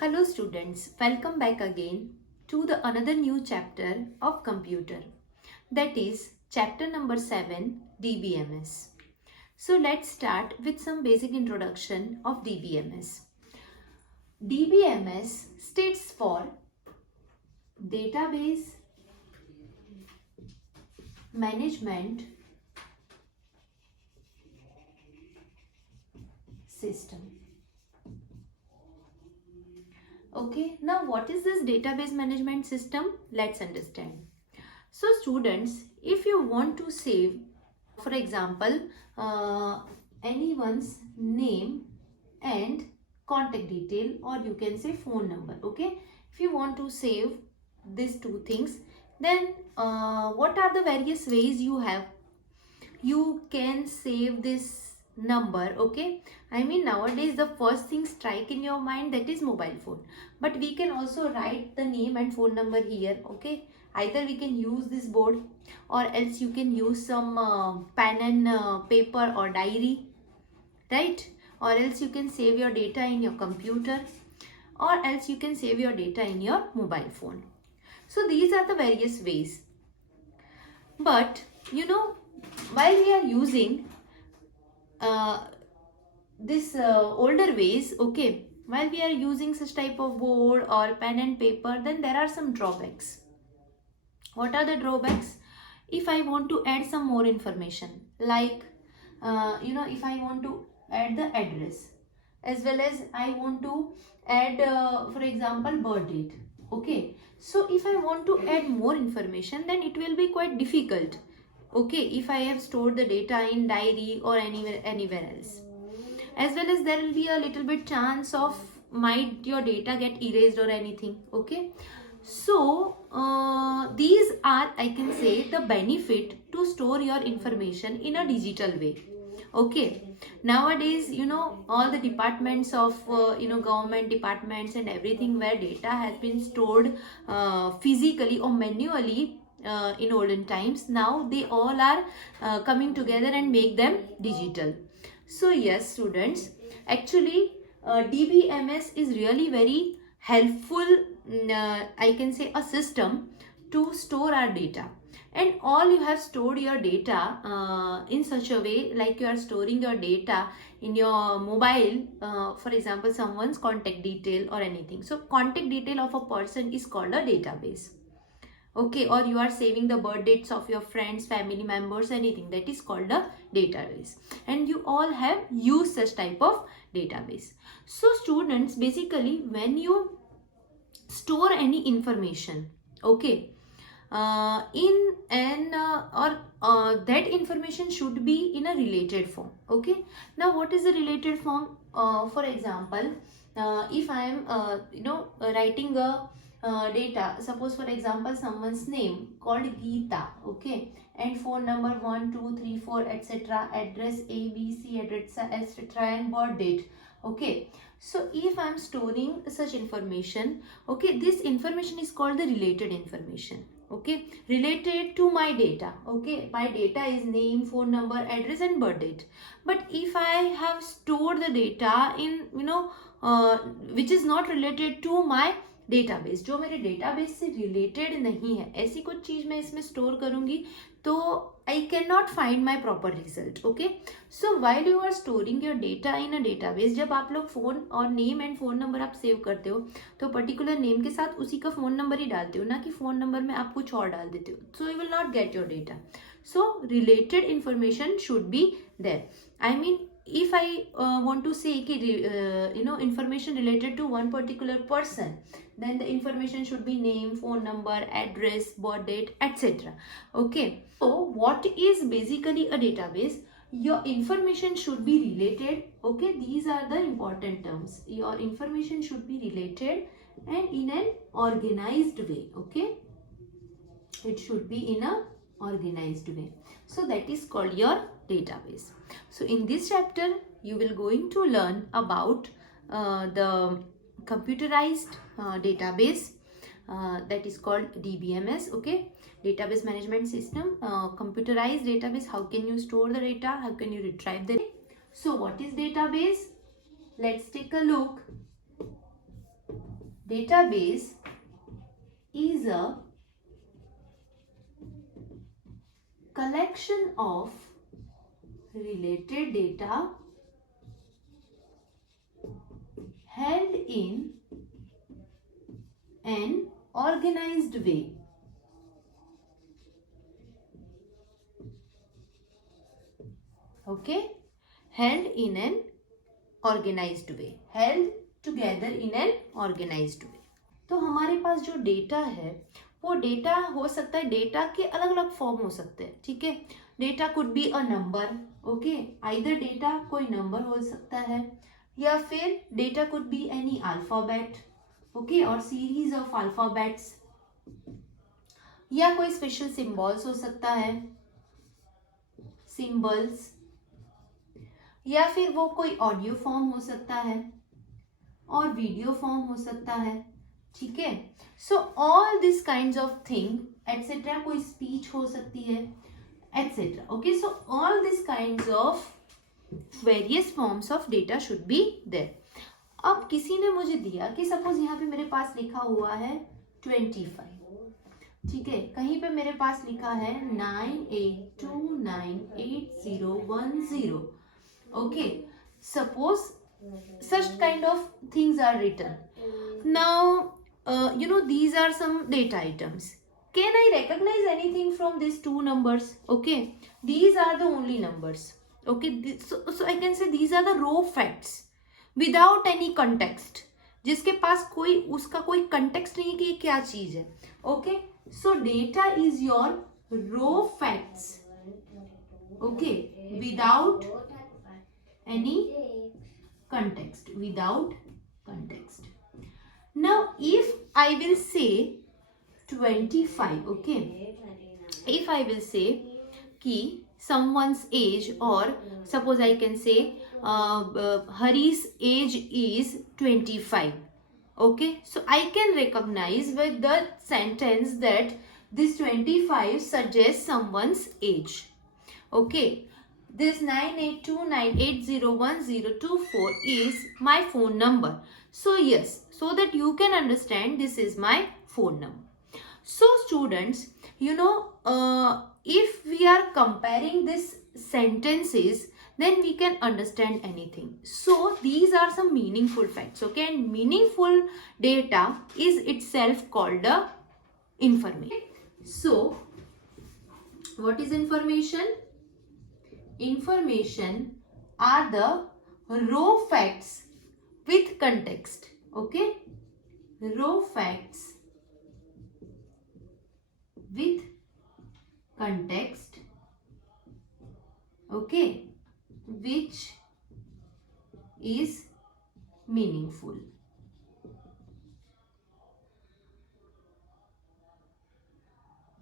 Hello students, welcome back again to the another new chapter of computer, that is chapter number 7, DBMS. So let's start with some basic introduction of DBMS. DBMS stands for Database Management System. Okay, now what is this database management system? Let's understand. So students, if you want to save, for example, anyone's name and contact detail, or you can say phone number, okay? If you want to save these two things, then what are the various ways you have? You can save this number, okay? I mean, nowadays the first thing strike in your mind, that is mobile phone, but we can also write the name and phone number here, okay? Either we can use this board, or else you can use some pen and paper or diary, right? Or else you can save your data in your computer, or else you can save your data in your mobile phone. So these are the various ways. But you know, while we are using this older ways, okay, while we are using such type of board or pen and paper, then there are some drawbacks. What are the drawbacks? If I want to add some more information, like if I want to add the address, as well as I want to add for example birth date, okay, so if I want to add more information, then it will be quite difficult, okay, if I have stored the data in diary or anywhere else. As well as there will be a little bit chance of might your data get erased or anything, okay. So these are, I can say, the benefit to store your information in a digital way, okay. Nowadays, all the departments of government departments and everything, where data has been stored physically or manually in olden times, now they all are coming together and make them digital. So yes students, actually DBMS is really very helpful, I can say, a system to store our data. And all you have stored your data in such a way, like you are storing your data in your mobile, for example someone's contact detail or anything. So contact detail of a person is called a database, okay, or you are saving the birth dates of your friends, family members, anything, that is called a database. And you all have used such type of database. So students, basically when you store any information, okay, in an that information should be in a related form, okay. Now what is the related form? For example, if I am writing a data, suppose for example someone's name called Geeta, okay, and phone number 1 2 3 4 etc, address ABC, address etc, and birth date, okay. So if I'm storing such information, okay, this information is called the related information, okay, related to my data, okay. My data is name, phone number, address and birth date. But if I have stored the data in which is not related to my database, जो मेरे database से related नहीं है, ऐसी कुछ चीज मैं इसमें स्टोर करूंगी तो I can not find my proper result, okay. So while you are storing your data in a database, जब आप लोग फोन और नेम एंड फोन नंबर आप सेव करते हो, तो पर्टिकुलर नेम के साथ उसी का फोन नंबर ही डालते हो, ना कि फोन नंबर में आप कुछ और डाल देते हो. So you will not get your data. So related information should be there. I mean, if I want to say information related to one particular person, then the information should be name, phone number, address, birth date, etc, okay. So what is basically a database? Your information should be related, okay. These are the important terms. Your information should be related and in an organized way, okay. It should be in a organized way. So that is called your database. So in this chapter you will going to learn about the computerized database that is called DBMS, okay, database management system. Computerized database, how can you store the data, how can you retrieve the data. So what is database? Let's take a look. database is a collection of related data held in an organized way. Okay, held in an organized way, held together in an organized way. तो हमारे पास जो data है वो data हो सकता है, data के अलग अलग फॉर्म हो सकते हैं, ठीक है. Data could be a number, okay, either data कोई नंबर हो सकता है या फिर data could be any alphabet, okay, और सीरीज ऑफ अल्फाबेट्स, या कोई स्पेशल सिंबल्स हो सकता है, सिंबल्स, या फिर वो कोई ऑडियो फॉर्म हो सकता है और वीडियो फॉर्म हो सकता है, ठीक है. So all this kinds of thing etcetera, कोई स्पीच हो सकती है etcetera, okay. So all this kinds of various forms of data should be there. अब किसी ने मुझे दिया कि सपोज यहाँ पे मेरे पास लिखा हुआ है 25, ठीक है, कहीं पे मेरे पास लिखा है 98298010, okay, suppose such kind of things are written. Now these are some data items. Can I recognize anything from these two numbers? Okay, these are the only numbers, okay. So I can say these are the raw facts without any context, जिसके पास कोई उसका कोई context नहीं है कि ये क्या चीज है, okay. So data is your raw facts, okay, without any context, without context. Now if I will say 25, okay, if I will say कि someone's age, or suppose I can say Hari's age is 25, okay, so I can recognize with the sentence that this 25 suggests someone's age, okay. This 9829801024 is my phone number. So yes, so that you can understand this is my phone number. So students, if we are comparing these sentences, then we can understand anything. So these are some meaningful facts, okay, and meaningful data is itself called the information. So what is information? Information are the raw facts with context, okay, raw facts with context, okay, which is meaningful.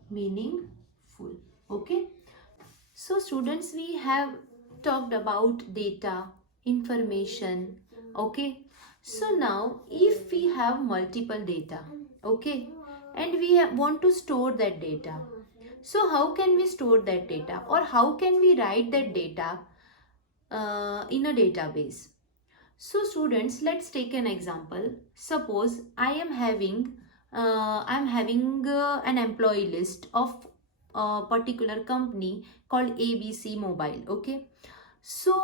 Meaningful, okay. So students, we have talked about data, information, okay. So now if we have multiple data, okay, and we want to store that data, so how can we store that data, or how can we write that data in a database? So students, let's take an example. Suppose I am having an employee list of a particular company called ABC Mobile, okay. So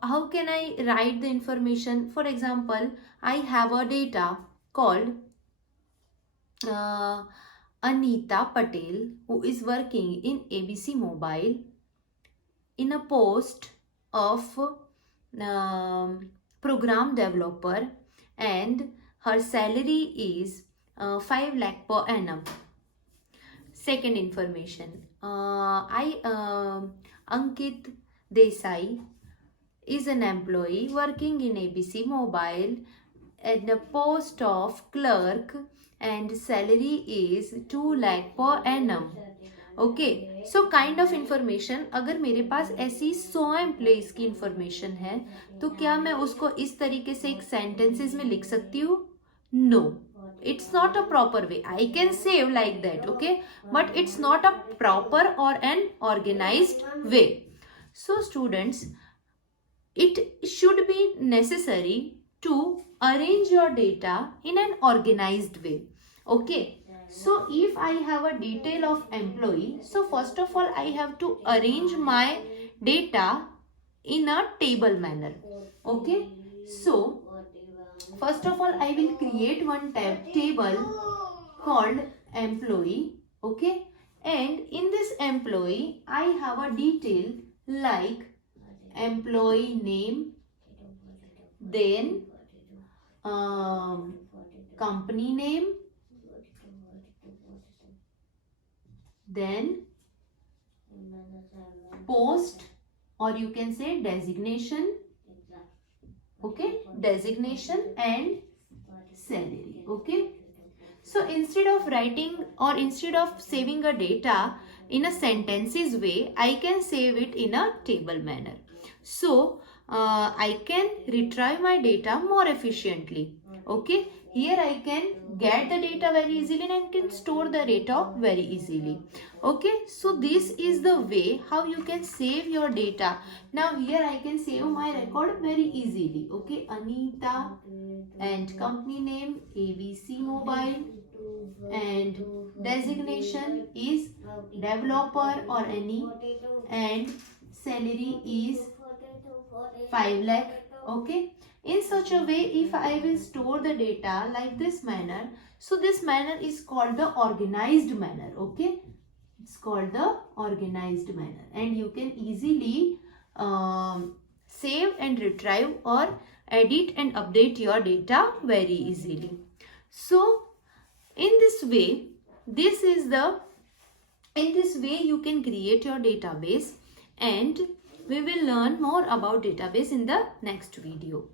how can I write the information? For example, I have a data called Anita Patel, who is working in ABC Mobile in a post of program developer, and her salary is 5 lakh per annum. Second information, Ankit Desai is an employee working in ABC Mobile at the post of clerk, and salary is 2 lakh per annum, okay. So kind of information, अगर मेरे पास ऐसी 100 employees की information है तो क्या मैं उसको इस तरीके से एक सेंटेंसेस में लिख सकती हूँ? No, it's not a proper way. I can save like that, okay, but it's not a proper or an organized way. So students, it should be necessary to arrange your data in an organized way. Okay, so if I have a detail of employee, so first of all I have to arrange my data in a table manner. Okay, so first of all I will create one table called employee. Okay, and in this employee I have a detail like employee name, then company name, then post, or you can say designation. Okay, designation and salary. Okay, so instead of writing or instead of saving a data in a sentences way, I can save it in a table manner. So I can retrieve my data more efficiently. Okay, here I can get the data very easily and can store the data very easily. Okay, so this is the way how you can save your data. Now here I can save my record very easily. Okay, Anita and company name ABC Mobile, and designation is developer or any, and salary is 5 lakh. Okay, in such a way if I will store the data like this manner, so this manner is called the organized manner. Okay, it's called the organized manner, and you can easily save and retrieve or edit and update your data very easily. So in this way, you can create your database, and we will learn more about database in the next video.